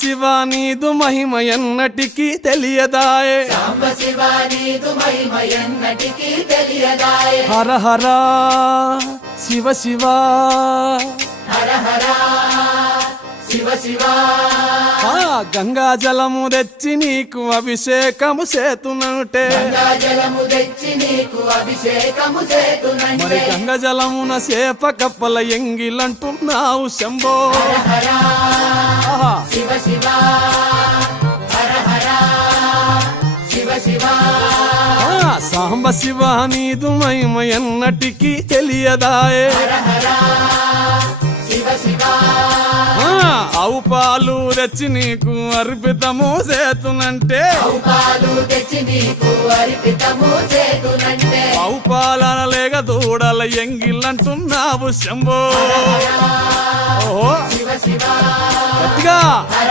శివ నీదు మహిమ ఎన్నటికీ తెలియదాయే, సాంబ శివ నీదు మహిమ ఎన్నటికీ తెలియదాయే. హర హర శివ శివ, హర హర శివ శివ. గంగా జలము తెచ్చి నీకు అభిషేకము చేతునంటే, గంగా జలము తెచ్చి నీకు అభిషేకము మరి చేతునంటే. గంగ జలమున చేప కప్పల ఎంగిలంటున్నావు శంభో. హర హర ఆహా. శివ శివ, హర హర శివ శివ. సాంబ శివ నీదు మహిమ ఎన్నటికీ తెలియదాయే, హర హర శివ శివ. ఆవు పాలు తెచ్చి నీకు అర్పితము చేతునంటే, ఆవు పాలు తెచ్చి నీకు అర్పితము చేతునంటే. ఆవు పాలన లేక దూడల ఎంగిలంటున్నావు శంభో. ఓహో శివ శివ, గట్టిగా హర